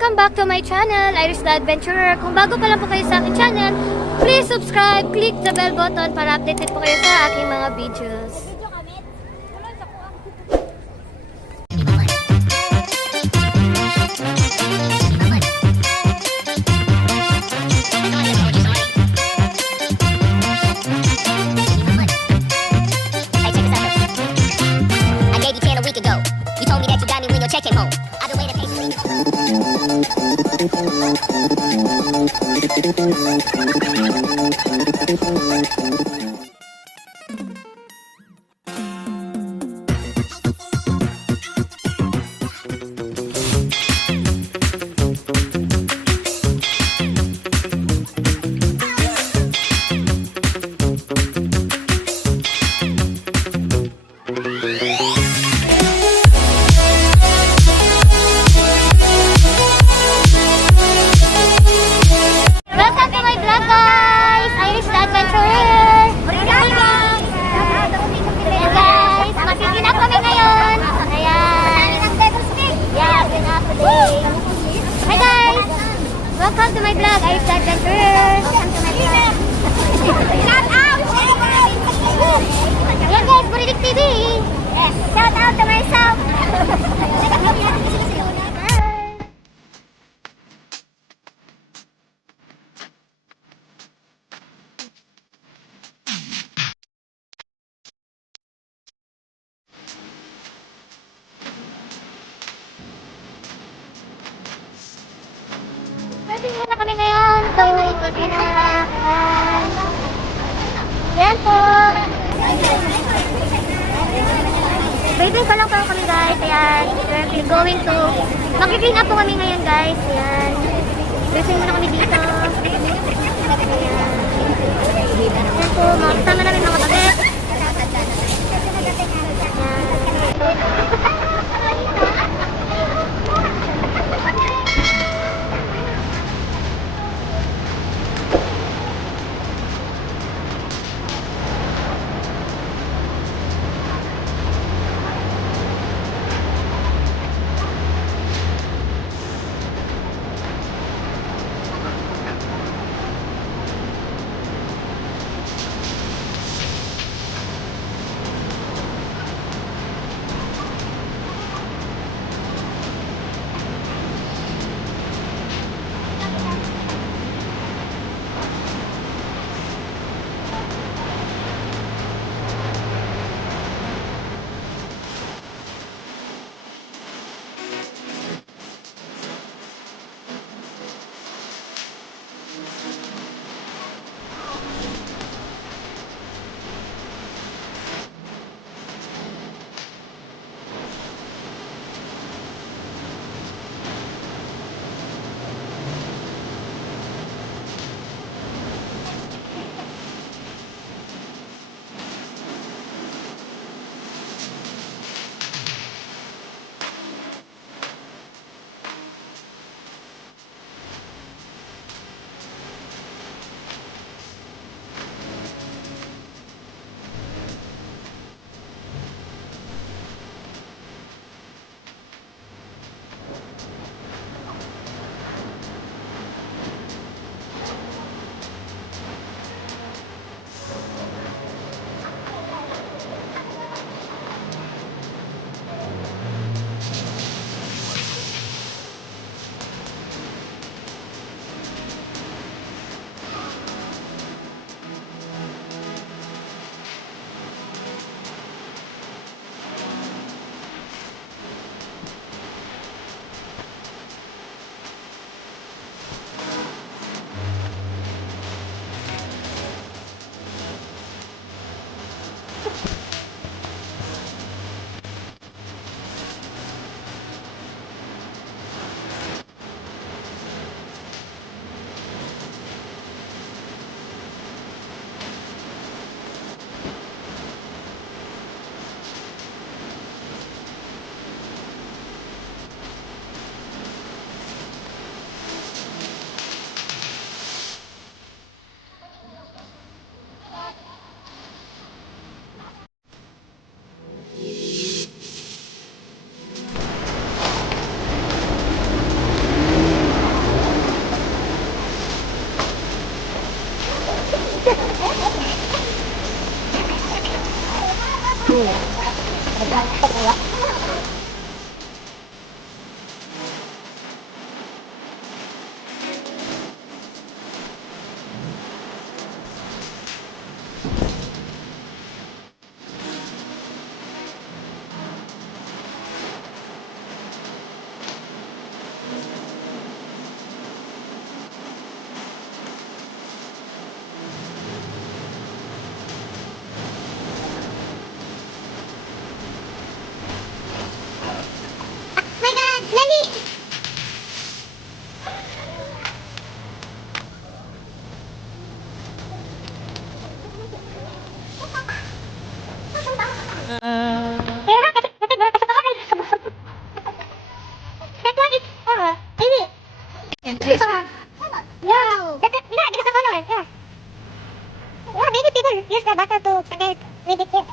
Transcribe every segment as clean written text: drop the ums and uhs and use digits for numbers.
Welcome back to my channel, Irish the Adventurer. Kung bago pa lang po kayo sa aking channel, please subscribe, click the bell button para updated po kayo sa aking mga videos. Welcome to my vlog, Irish the Adventurer. Welcome to my vlog. Shout out! Ayan guys, Buridik TV. Yes, shout out to myself. Waiting muna kami ngayon. So, yan po. Waiting pa lang po kami guys. Ayan. We're going to mag-clean up po kami ngayon guys. Ayan. Dressing muna kami dito. Ayan. Ayan po. Makasama namin mga kapatid. Wow! Hindi ka sa ano eh. Yeah. Yeah, maybe people use the butter to prepare with it.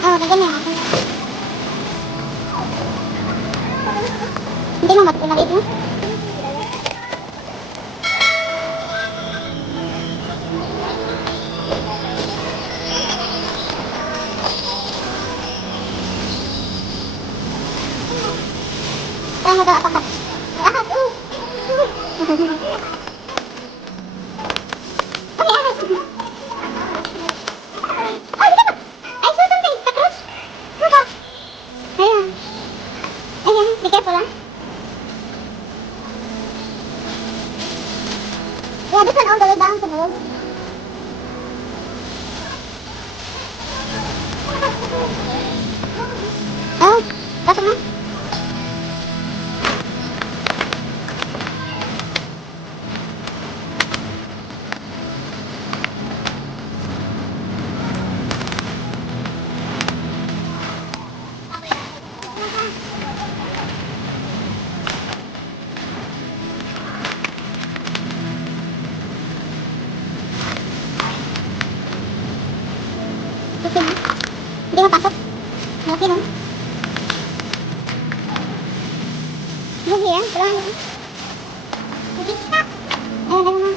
Oh, ganyan. Hindi mo matutunan ito. Parang mag-aapakat. Ahas! Ayan. Ayan, be careful ah. Yeah, this one all the way down to the road. Oh, pasok na. laki no? Lagi yan, parang... Ayun, ayun na.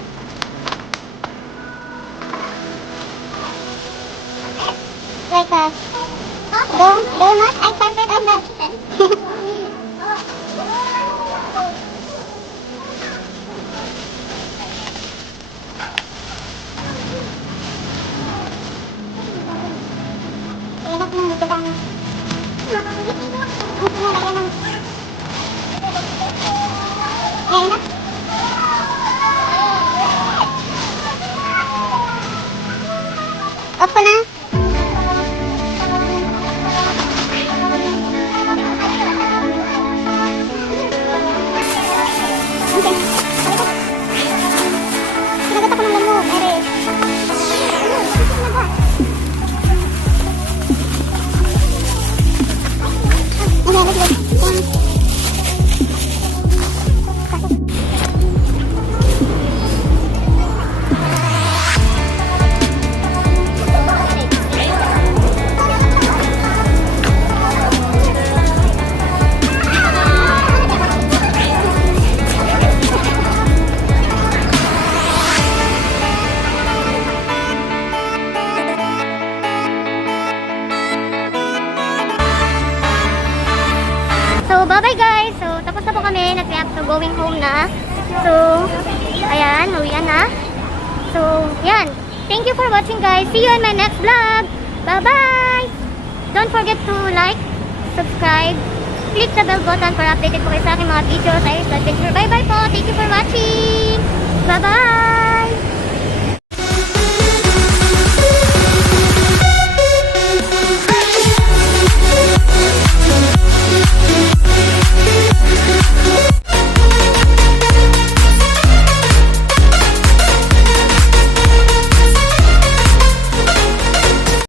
Like donut, I perfect on that. Enak na dito ka na. Enak. Off ko na. Sinagat ako ng lamog, ere. So, bye-bye guys. So, tapos na po kami. Nag-react to going home na. So, ayan. Mawian na. So, yan. Thank you for watching guys. See you in my next vlog. Bye-bye! Don't forget to like, subscribe, click the bell button para updated po kayo sa aking mga videos. Ayos Adventure. Bye-bye po. Thank you for watching. Bye-bye!